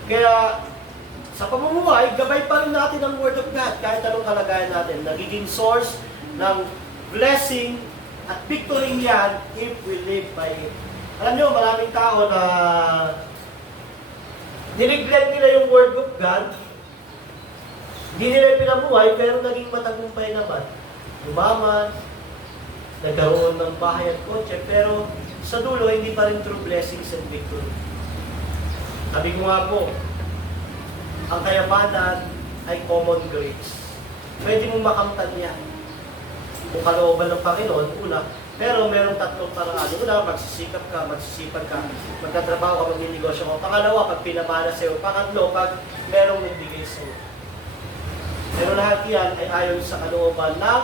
Kaya, sa pamumuhay, gabay pa rin natin ang Word of God kahit anong kalagayan natin. Nagiging source ng blessing at victory yan if we live by it. Alam nyo, maraming tao na nineglect nila yung Word of God, hindi nila pinamuhay, pero naging matagumpay naman. Umaman, nagkaroon ng bahay at kotse, pero sa dulo, hindi pa rin true blessings and victory. Sabi ko nga po, ang kayamanan ay common grace. Pwede mong makamtan yan. Kung kalooban ng Panginoon, una, pero merong tatlong paraan. Una, magsisipag ka, magtatrabaho ka, magninegosyo ka. Pangalawa, pag pinamana sa'yo. Pangatlo, pag merong nagbigay sa'yo. Pero lahat yan ay ayon sa kalooban ng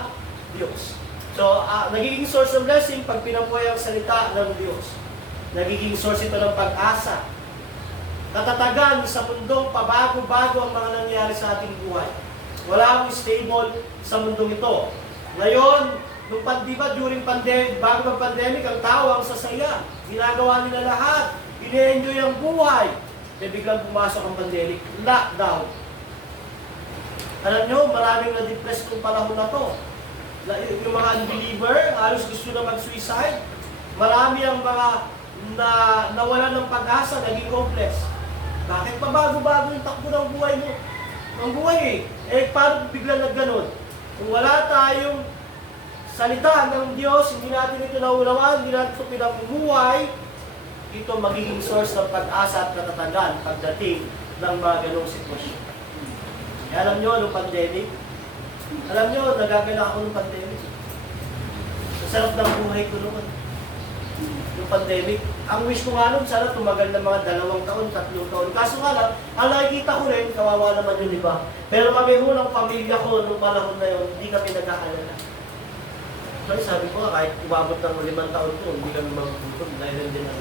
Diyos. So, nagiging source ng blessing pag pinapuhay ang salita ng Diyos. Nagiging source ito ng pag-asa. Katatagan sa mundong pabago-bago ang mga nangyari sa ating buhay. Wala akong stable sa mundong ito. Ngayon, during pandemic, bago mag-pandemic, ang tao ang sasaya. Ginagawa nila lahat. Ine-enjoy ang buhay. Kaya biglang pumasok ang pandemic. Lockdown. Alam nyo, maraming na-depress kung panahon na to. Yung mga unbeliever, halos gusto na mag-suicide. Marami ang mga nawala ng pag-asa, naging hopeless. Bakit pa bago-bago yung takbo ng buhay mo? Ang buhay paano bigla nagganon? Kung wala tayong salita ng Diyos, hindi natin ito naunawaan, hindi natin ito pinamumuhay, ito magiging source ng pag-asa at katatagan pagdating ng mga ganong sitwasyon. Alam nyo, nung pandemic, alam nyo, nagagalak ako nung pandemic. Ang sarap ng buhay ko noon. Yung pandemic. Ang wish ko nga nun, sana tumagal ng mga 2 taon, 3 taon. Kaso nga lang, ang nakikita ko rin, kawawa naman yun, iba. Pero kami ho ng pamilya ko, nung panahon na yun, hindi kami nag-aalala. Kaya sabi ko nga, kahit umabot ng 5 taon ko, hindi kami magugutom dahil hindi na.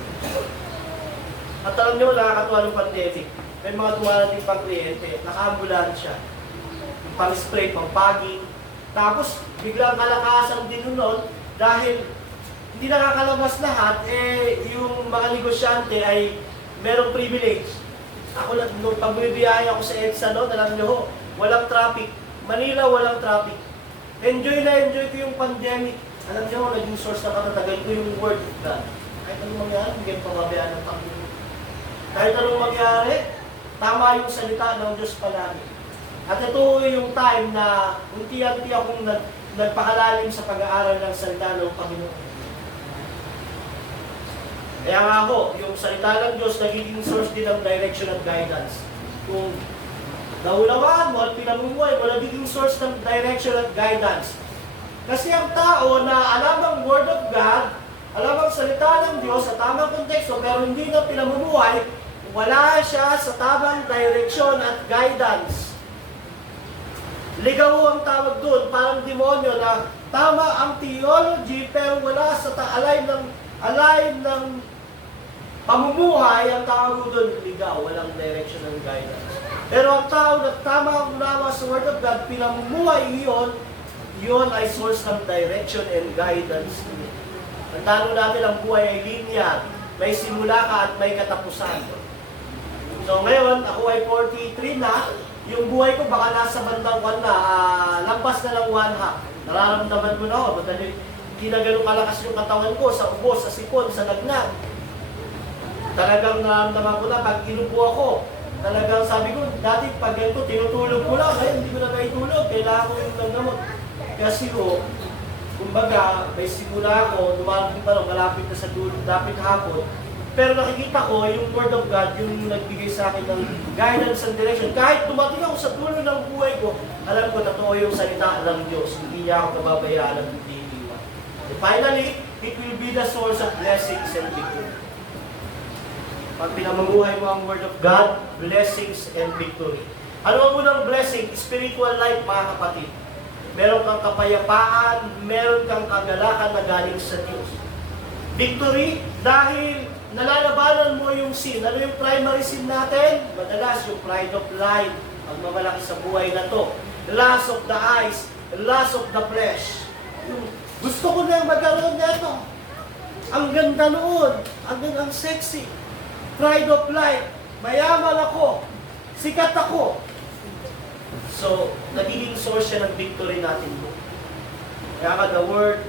At alam nyo, nakakatuwa ng pandemic. May mga dumarating pang kliyente, naka-ambulansya. Pang-spray, pang-paging. Tapos, biglang kalakasan din nun dahil hindi nakakalabas lahat, yung mga negosyante ay merong privilege. Ako, nung pagbibiyahe ako sa EDSA noon, alam nyo ho, walang traffic. Manila, walang traffic. Enjoy na enjoy ko yung pandemic. Alam nyo ho, naging source na katatagal ko yung word of God. Kahit anong mangyari, hindi ko pamabayaan ng Panginoon. Kahit anong mangyari, tama yung salita ng Diyos palagi. At ito yung time na unti-unti akong nagpakalalim sa pag-aaral ng salita ng Panginoon. Kaya nga ako, yung salita ng Diyos nagiging source din ng direction at guidance. Kung naunawaan mo at pinamumuhay mo, nagiging source ng direction at guidance. Kasi ang tao na alam ang Word of God, alam ang salita ng Diyos sa tamang konteksto, pero hindi na pinamumuhay, wala siya sa tamang direction at guidance. Ligaw ang tawag doon, parang demonyo na tama ang theology pero wala sa align ng pamumuhay, ang tawag doon, ligaw, walang direction and guidance. Pero ang tao na tama ang unawa sa Word of God, pinamumuhay yun ay source ng direction and guidance. Tandaan natin ang buhay ay linear, may simula ka at may katapusan. So ngayon, ako ay 43 na, yung buhay ko baka nasa bandang 1 na, lampas na lang 1/2. Nararamdaman ko na ako, madali, hindi na ganun kalakas yung katawan ko, sa ubos, sa sipon, sa lagnat. Talagang nararamdaman ko na, pag inupo ako, talagang sabi ko, dati pag ganito, tinutulog ko lang, ngayon hindi ko na naitulog, kailangan ko yung gamot. Kasi ko, kumbaga, may simula ako, dumating pa lang, malapit na sa dulo, dapit hapon, pero nakikita ko, yung Word of God, yung nagbigay sa akin ng guidance and direction. Kahit dumating ako sa dulo ng buhay ko, alam ko, totoo yung salita ng Diyos. Hindi niya ako nababayaan ng hindi iwan. And finally, it will be the source of blessings and victory. Pag pinamamuhay mo ang Word of God, blessings and victory. Ano ang unang blessing? Spiritual life, mga kapatid. Meron kang kapayapaan, meron kang kagalakan na galing sa Diyos. Victory, dahil nalalabanan mo yung sin. Ano yung primary sin natin? Madalas yung pride of life, ang mamalaki sa buhay na to. Lust of the eyes, lust of the flesh. Gusto ko na magkaroon na ito. Ang ganda noon, ang sexy. Pride of life, mayaman ako, sikat ako. So, nagiging source siya ng victory natin mo. Kaya ka, the Word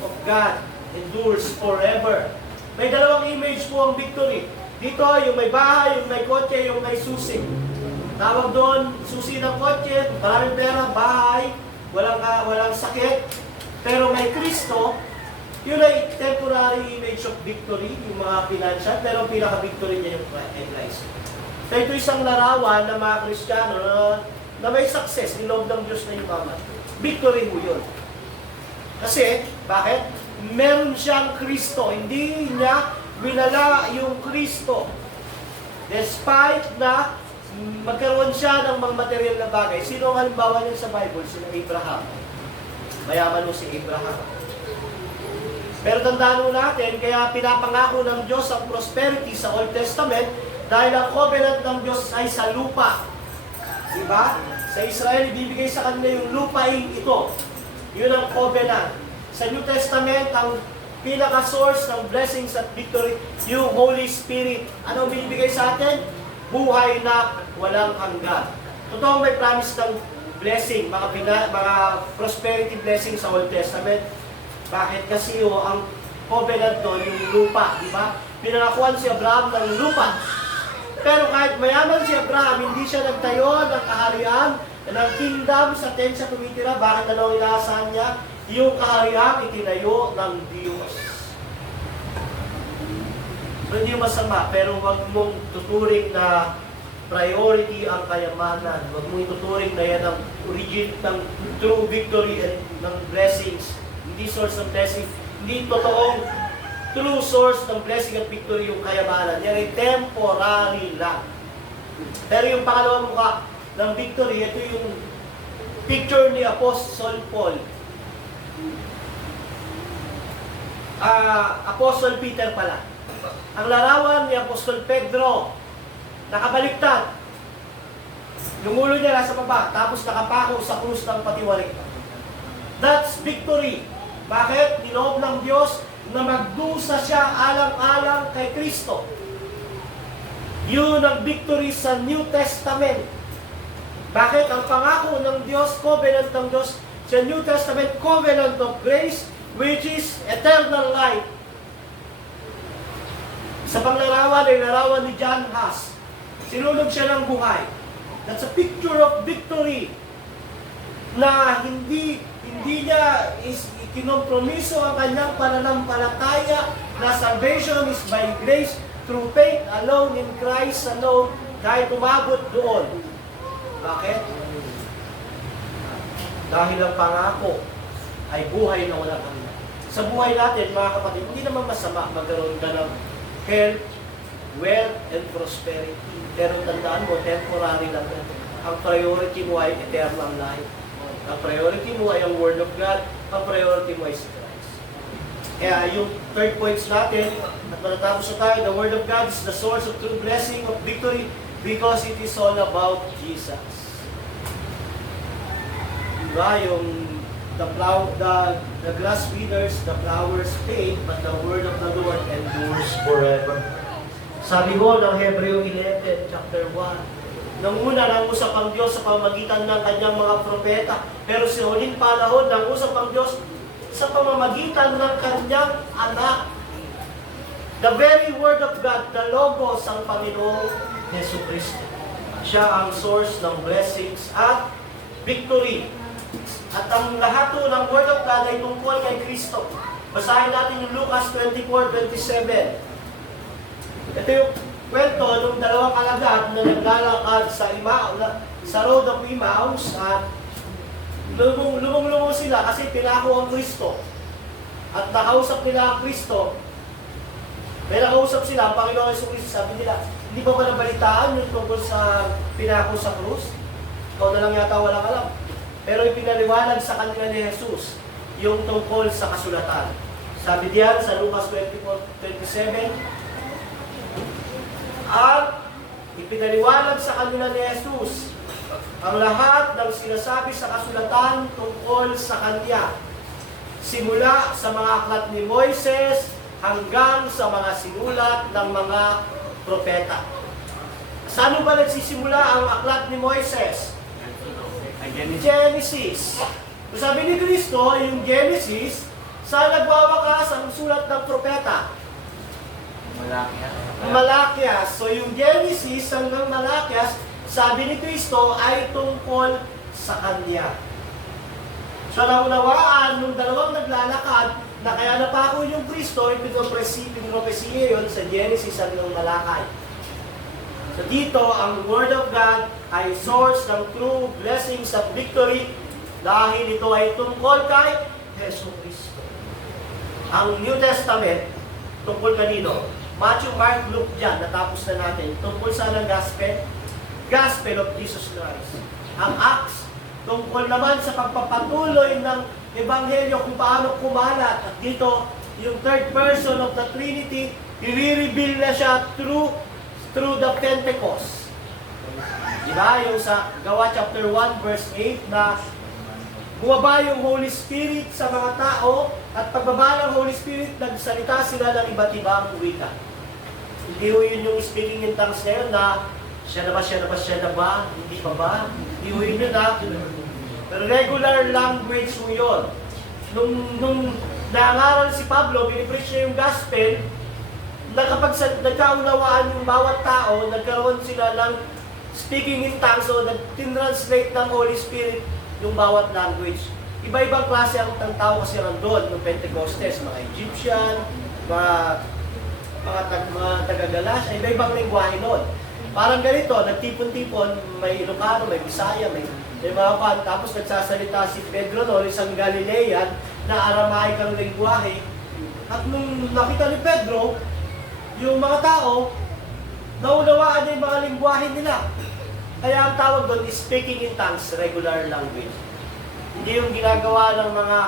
of God endures forever. May dalawang image po ang victory. Dito, yung may bahay, yung may kotse, yung may susi. Tawag doon, susi ng kotse, maraming pera, bahay, walang sakit. Pero may Kristo, temporary image of victory, yung mga financial, pero ang pinaka-victory niya yung Christ. So ito isang larawan ng mga Kristiyano na may success, niloob ng Diyos na yumaman. Victory mo yun. Kasi, bakit? Meron siyang Kristo. Hindi niya winala yung Kristo. Despite na magkaroon siya ng mga material na bagay. Sino ang halimbawa niya sa Bible? Sino Abraham. Mayaman mo si Abraham. Pero tandaan mo natin, kaya pinapangako ng Diyos ang prosperity sa Old Testament dahil ang covenant ng Diyos ay sa lupa. Diba? Sa Israel, ibibigay sa kanila yung lupain ito. Yun ang covenant. Sa New Testament, ang pinaka-source ng blessings at victory, yung Holy Spirit. Ano binibigay sa atin? Buhay na walang hanggan. Totoo may promise ng blessing, mga prosperity blessing sa Old Testament. Bakit? Kasi ang covenant doon, yung lupa, di ba? Pinangakuan si Abraham ng lupa. Pero kahit mayaman si Abraham, hindi siya nagtayo ng kaharian, ng kingdom sa tent siya tumitira. Bakit ano ang inaasahan niya? Yung kaharian itinayo ng Diyos. So, hindi masama, pero wag mong tuturing na priority ang kayamanan. Wag mong ituturing na yan ang origin ng true victory and ng blessings. Hindi source ng blessing. Hindi totoong true source ng blessing at victory yung kayamanan. Yan ay temporary lang. Pero yung pangalawang mukha ng victory, ito yung picture ni Apostle Paul. Apostle Peter pala. Ang larawan ni Apostol Pedro, nakabaliktad. Yung ulo niya nasa baba, tapos nakapako sa krus ng patiwalik. That's victory. Bakit? Niloob ng Diyos na magdusa siya alang-alang kay Kristo. Yun ang victory sa New Testament. Bakit? Ang pangako ng Diyos, covenant ng Diyos, sa New Testament, covenant of grace, which is eternal life. Sa panglarawan ay larawan ni John Huss. Sinulog siya ng buhay. That's a picture of victory na hindi niya ikinompromiso ang kanyang pananampalataya na salvation is by grace through faith alone in Christ alone kahit umabot doon. Bakit? Dahil ang pangako ay buhay na walang hanggan. Sa buhay natin, mga kapatid, hindi naman masama magkaroon ka ng health, wealth, and prosperity. Pero tandaan mo, temporary lang yan. Ang priority mo ay eternal life. Ang priority mo ay ang Word of God. Ang priority mo ay si Christ. Kaya yung third points natin, at matatapos na tayo, the Word of God is the source of true blessing, of victory, because it is all about Jesus. Diba? Yung the grass withers, the flowers fade, but the word of the Lord endures forever. Sabi ko ng Hebreo 11, chapter 1, nang una, nangusap ang Diyos sa pamamagitan ng kanyang mga propeta, pero sa huling panahon, nangusap ang Diyos sa pamamagitan ng kanyang anak. The very word of God, the Logos, ang Panginoong Jesucristo. Siya ang source ng blessings at victory. At ang lahat ng Word of God ay tungkol kay Kristo. Basahin natin yung Lucas 24:27. Ito yung kwento ng dalawang alagad na naglalakad sa road of Emmaus at lumong sila kasi pinako ang Kristo. At nakausap nila ang Kristo. May nakausap sila, ang Panginoong Jesucristo, sabi nila, hindi ba nabalitaan yung tungkol sa pinako sa krus? Ikaw na lang yata walang alam. Pero ipinaliwanag sa kanila ni Jesus yung tungkol sa kasulatan. Sabi diyan sa Lucas 24:27, at ipinaliwanag sa kanila ni Jesus ang lahat ng sinasabi sa kasulatan tungkol sa Kanya. Simula sa mga aklat ni Moises hanggang sa mga sinulat ng mga propeta. Saan ba nagsisimula ang aklat ni Moises? Genesis. Sabi ni Kristo, yung Genesis, saan nagwawakas ang sulat ng propeta? Malakias. So yung Genesis hanggang Malakias, sabi ni Kristo ay tungkol sa Kanya. So naunawaan, nung dalawang naglalakad, na kaya napako yung Kristo, pinropesiya yun sa Genesis hanggang Malakay. So dito, ang Word of God ay source ng true blessings at victory dahil ito ay tungkol kay Yesu Kristo. Ang New Testament, tungkol kanino? Matthew, Mark, Luke dyan, natapos na natin. Tungkol sa ng Gospel? Gospel of Jesus Christ. Ang Acts, tungkol naman sa pagpapatuloy ng Ebanghelyo kung paano kumalat. At dito, yung third person of the Trinity, i-reveal na siya through the Pentecost. Diba? Yung sa Gawa chapter 1 verse 8 na bumaba yung Holy Spirit sa mga tao at pagbaba ng Holy Spirit, nagsalita sila ng iba't ibang wika. Hindi ho yun yung speaking in tongues ngayon na siya na ba, hindi pa ba? Hindi ho yun na. Regular language ho yun. Nung nangaral si Pablo, binipreach niya yung gospel, na kapag nagkaunawaan yung bawat tao, nagkaroon sila ng speaking in tongues, so nag-translate ng Holy Spirit yung bawat language. Iba-ibang klase ang tao kasi nandun, ng Pentecostes, mga Egyptian, mga taga-Galacia, iba-ibang lingwahe nun. Parang ganito, nagtipon-tipon, may Ilocano, may Bisaya, may mga pan, tapos nagsasalita si Pedro noon, isang Galilean, na Aramaic ang lingwahe. At nung nakita ni Pedro, yung mga tao, naunawaan niya yung mga lingwahe nila. Kaya ang tawag doon is speaking in tongues, regular language. Hindi yung ginagawa ng mga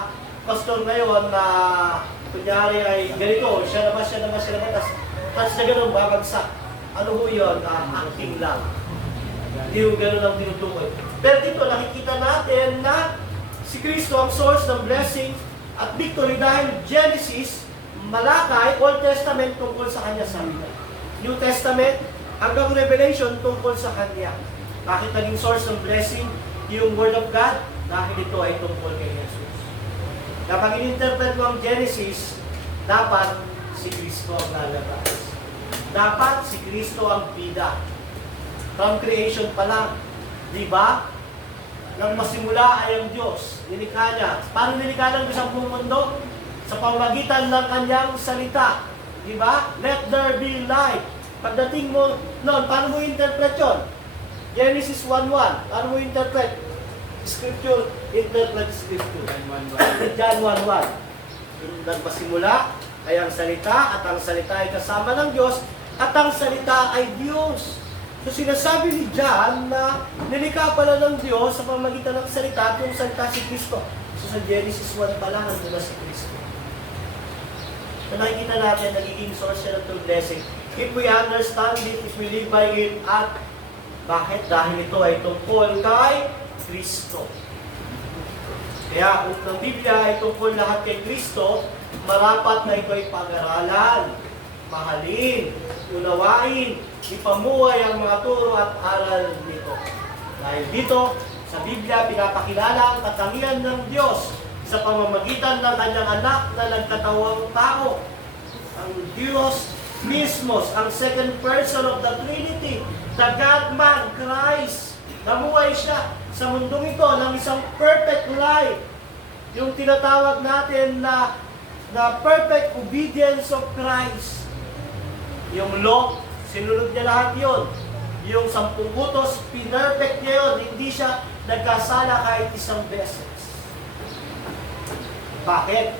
pastor ngayon na kunyari ay ganito, siya naman, tapos na ganun, babagsak. Ano ho yun? Acting lang. Hindi yung ganun ang tinutukoy. Pero dito, nakikita natin na si Kristo ang source ng blessing at victory dahil Genesis, Malakay, Old Testament tungkol sa kanya salita. New Testament, hanggang Revelation tungkol sa kanya. Bakit naging source ng blessing? Yung Word of God, dahil ito ay tungkol kay Jesus. Kapag in-interpret mo ang Genesis, dapat si Kristo ang lalabas. Dapat si Kristo ang bida. From creation pa lang. Di ba? Nang masimula ay ang Diyos. Nilikha niya. Paano nilikha ng Diyos ang buong mundo? Sa pamamagitan ng kanyang salita. Di ba? Let there be light. Pagdating mo noon, paano mo interpret yun? Genesis 1:1. Paano mo interpret? Scripture, interpret Scripture. John 1:1. Nagpasimula ay ang salita, at ang salita ay kasama ng Diyos, at ang salita ay Diyos. So sinasabi ni John na nilikha pala ng Diyos sa pamamagitan ng salita at yung salita si Kristo. So sa Genesis 1 pala, nandun na si Kristo. So nakikita natin, nagiging source siya ng true blessing. If we understand it, if we live by it, at bakit? Dahil ito ay tungkol kay Kristo. Kaya kung ng Biblia ay tungkol lahat kay Kristo, marapat na ito ay pag-aralan, mahalin, unawain, ipamuhay ang mga turo at aral nito. Dahil dito, sa Biblia, pinapakilala ang katangian ng Diyos sa pamamagitan ng kanyang anak na nagkatawang tao. Ang Diyos mismo, ang second person of the Trinity, the God-man, Christ. Namuhay siya sa mundong ito ng isang perfect life. Yung tinatawag natin na perfect obedience of Christ. Yung law, sinunod niya lahat yun. Yung 10 utos, pinerfect niya yun. Hindi siya nagkasala kahit isang beses. Bakit?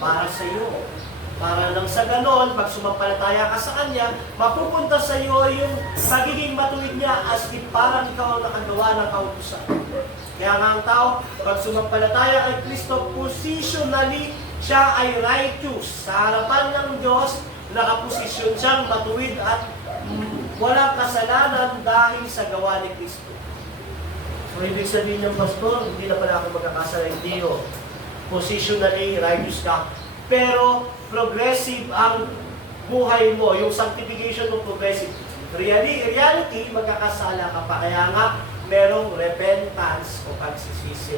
Para sa iyo. Para nang sa ganon, pag sumampalataya ka sa Kanya, mapupunta sa iyo yung pagiging matuwid niya as if parang ikaw ang nakagawa ng kautusan. Kaya nga ang tao, pag sumampalataya kay Kristo, positionally, siya ay righteous. Sa harapan ng Diyos, nakaposisyon siyang matuwid at walang kasalanan dahil sa gawa ni Kristo. So, ibig sabihin ng pastor, hindi na pala ako magkakasala, hindi o. Positionally, righteous ka. Pero, progressive ang buhay mo, yung sanctification mo progressive. Reality, magkakasala ka pa. Kaya nga, merong repentance o pagsisisi.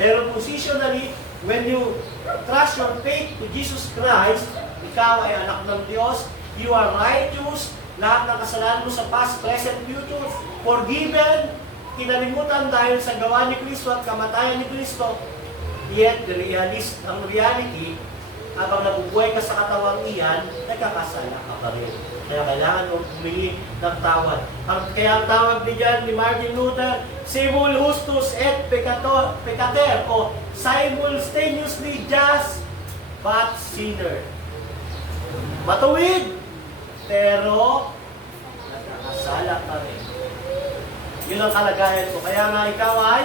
Pero positionally, when you trust your faith to Jesus Christ, ikaw ay anak ng Diyos, you are righteous, lahat ng kasalanan mo sa past, present, future, forgiven, kinalimutan dahil sa gawa ni Kristo at kamatayan ni Kristo, Yet, ang reality, habang nabubuhay ka sa katawang iyan, nagkakasala ka pa rin. Kaya kailangan mong humingi ng tawad. Kaya ang tawag ni Martin Luther, simul justus et peccator, o simultaneously just but sinner. Matuwid, pero nagkakasala ka rin. Yun ang kalagayan ko. Kaya nga ikaw ay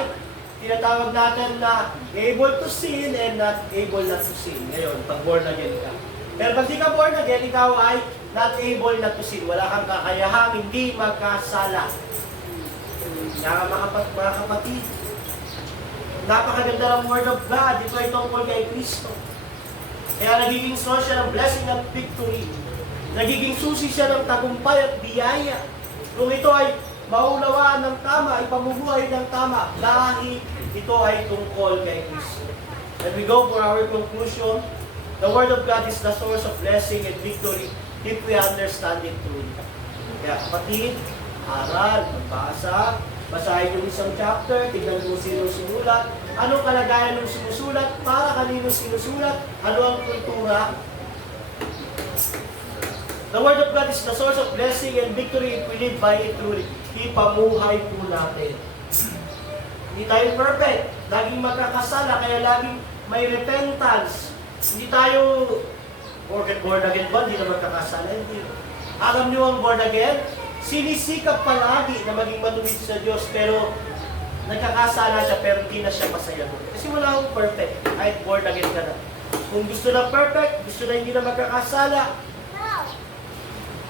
tinatawag natin na able to sin and not able not to sin. Ngayon, pag born again ka. Pero pag di ka born again, ikaw ay not able not to sin. Wala kang kakayahang hindi magkasala. Kaya mga kapatid, napakaganda ng Word of God. Ito ay tungkol kay Kristo. Kaya nagiging source siya ng blessing at victory. Nagiging susi siya ng tagumpay at biyaya. Kung ito ay maunawaan ng tama, ipamumuhay ng tama, dahil ito ay tungkol kay Kristo. And we go for our conclusion. The Word of God is the source of blessing and victory if we understand it truly. Kaya kapatid, aral, magbasa, basahin yung isang chapter, tignan mo sino sinulat, anong kalagayan ng sinusulat, para kanino sinusulat, ano ang kultura. The Word of God is the source of blessing and victory if we live by it truly. Ipamuhay po natin. Hindi tayo perfect. Laging magkakasala, kaya laging may repentance. Hindi tayo, born again ba? Hindi na magkakasala. Hindi. Alam niyo ang born again? Sinisikap palagi na maging matuwid sa Diyos, pero nagkakasala siya, pero hindi na siya masaya mo. Kasi wala akong perfect, kahit born again ka na. Kung gusto na perfect, gusto na hindi na magkakasala,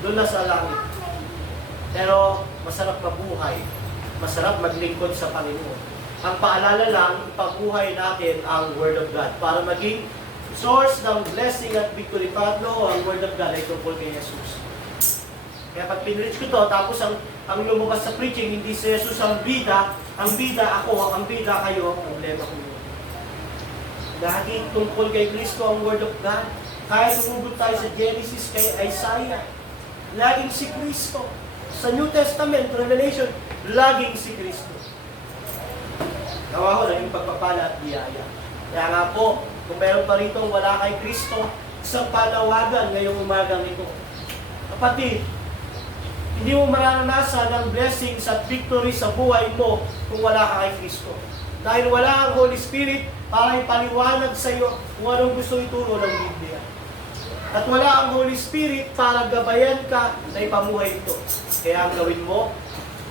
doon na sa langit. Pero masarap mabuhay, masarap maglingkod sa Panginoon. Ang paalala lang, ipabuhay natin ang Word of God para maging source ng blessing at victory. Pangatlo, ang Word of God ay tungkol kay Jesus. Kaya pag pinreach ko to, tapos ang lumabas sa preaching, hindi si Jesus ang bida ako, ang bida kayo, ang problema ko yun. Lagi tungkol kay Kristo ang Word of God. Kahit umubot tayo sa Genesis kay Isaiah, laging si Kristo. Sa New Testament, Revelation, laging si Kristo. Gawa ko lang yung pagpapala at biyaya. Kaya nga po, kung meron pa rito wala kay Kristo, isang panawagan ngayong umagang ito. Kapatid, hindi mo mararanasan ang blessings at victory sa buhay mo kung wala ka kay Kristo. Dahil wala ang Holy Spirit para ipaliwanag sa iyo kung anong gusto ituro ng Biblia. At wala ang Holy Spirit para gabayan ka na ipamuhay ito. Kaya ang gawin mo,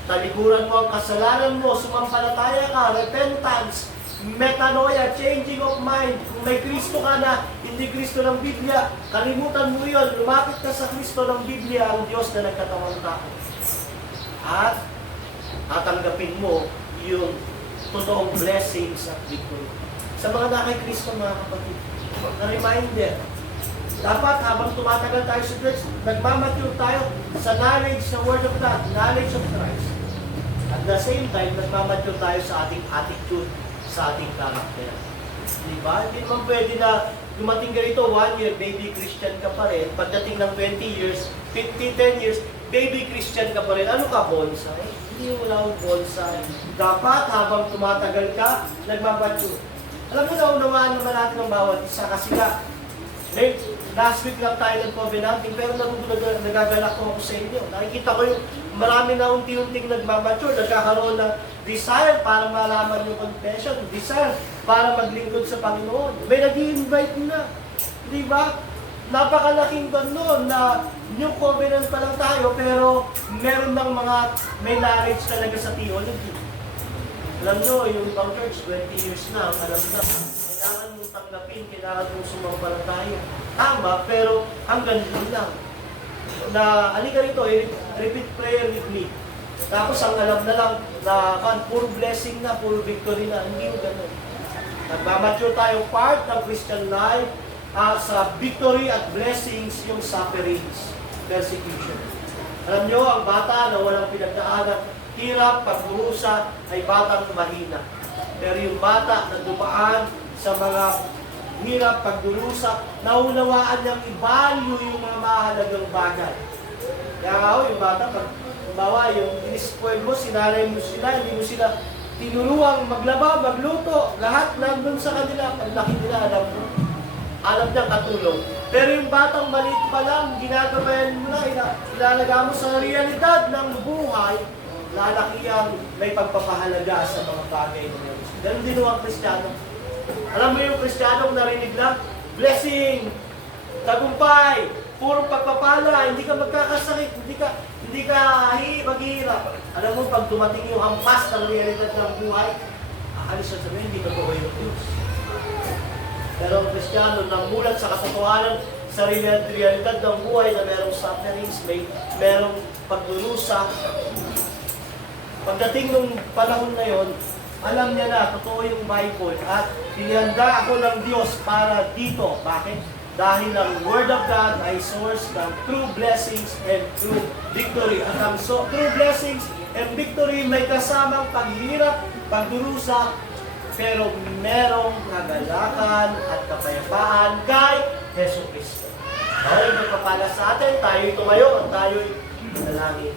talikuran mo ang kasalanan mo, sumampalataya ka, repentance, metanoia, changing of mind. Kung may Kristo ka na, hindi Kristo ng Biblia, kalimutan mo yun, lumapit ka sa Kristo ng Biblia, ang Diyos na nagkatawang tao. At tatanggapin mo yung totoong blessings at victory. Sa mga na kay Kristo, mga kapatid, na reminder, dapat habang tumatagal tayo sa church, nagmamature tayo sa knowledge ng Word of God, knowledge of Christ. At the same time, nagmamature tayo sa ating attitude, sa ating character. Diba? Hindi naman pwede na dumating ka rito, 1 year, baby Christian ka pa rin. Pagdating ng 20 years, 50, 10 years, baby Christian ka pa rin. Ano ka, bonsai? Hindi mo lang bonsai. Dapat habang tumatagal ka, nagmamature. Alam mo, naunawaan naman natin ang bawat isa kasi nga, last week lang tayo nag-covenanting, pero nagagalak ko ako sa inyo. Nakikita ko yung marami na unti-unting nagmamature, nagkakaroon ng desire para malaman yung confession, desire para maglingkod sa Panginoon. May nag-i-invite na. Di ba? Napakalaking gano'n na new covenant pa lang tayo, pero meron ng mga may knowledge talaga sa theology. Alam nyo, yung ibang church, 20 years na, alam na. Kailangan mong tanggapin, kailangan mong sumampalataya. Tama, pero hanggang doon lang. Na, alika rito, repeat prayer with me. Tapos ang alam na lang na puro blessing na, puro victory na, hindi mo ganun. Nagmamature tayo, part ng Christian life, sa victory at blessings, yung sufferings, persecution. Alam nyo, ang bata na walang pinagdaanan, hirap, pagdurusa, ay batang mahina. Pero yung bata na dumaan sa mga hirap, pagdurusa, naunawaan niyang i-value yung mga mahalagang bagay. Kaya nga yung bata, pag bawa, yung in-spoil mo, sinanay mo sila, hindi mo sila tinuruang maglaba, magluto, lahat nandun sa kanila. Paglaki nila, alam niya katulong. Pero yung batang maliit pa lang, ginagabayan mo na, ilalaga mo sa realidad ng buhay, lalaki ang may pagpapahalaga sa mga bagay na meron. Ganun din ang Kristiyano. Alam mo yung Kristiyanong narinig lang, blessing, tagumpay, puro pagpapala, hindi ka magkakasakit, hindi ka maghihirap. Alam mo, pag dumating yung hampas ng realidad ng buhay, aalis sa sabihin, hindi totoo yung Diyos. Pero ang Kristiyano, namulat sa katotohanan sa realidad ng buhay na merong sufferings, merong pagdurusa. Pagdating nung panahon na yon, alam niya na, totoo yung Bible at pinihanda ako ng Diyos para dito. Bakit? Dahil ang Word of God ay source ng true blessings and true victory. At ang true blessings and victory may kasamang paghihirap, pagdurusa, pero merong kagalakan at kapayapaan kay Yesu Cristo. Dahil nagpapala sa atin, tayo'y tumayo at tayo'y nanalangin.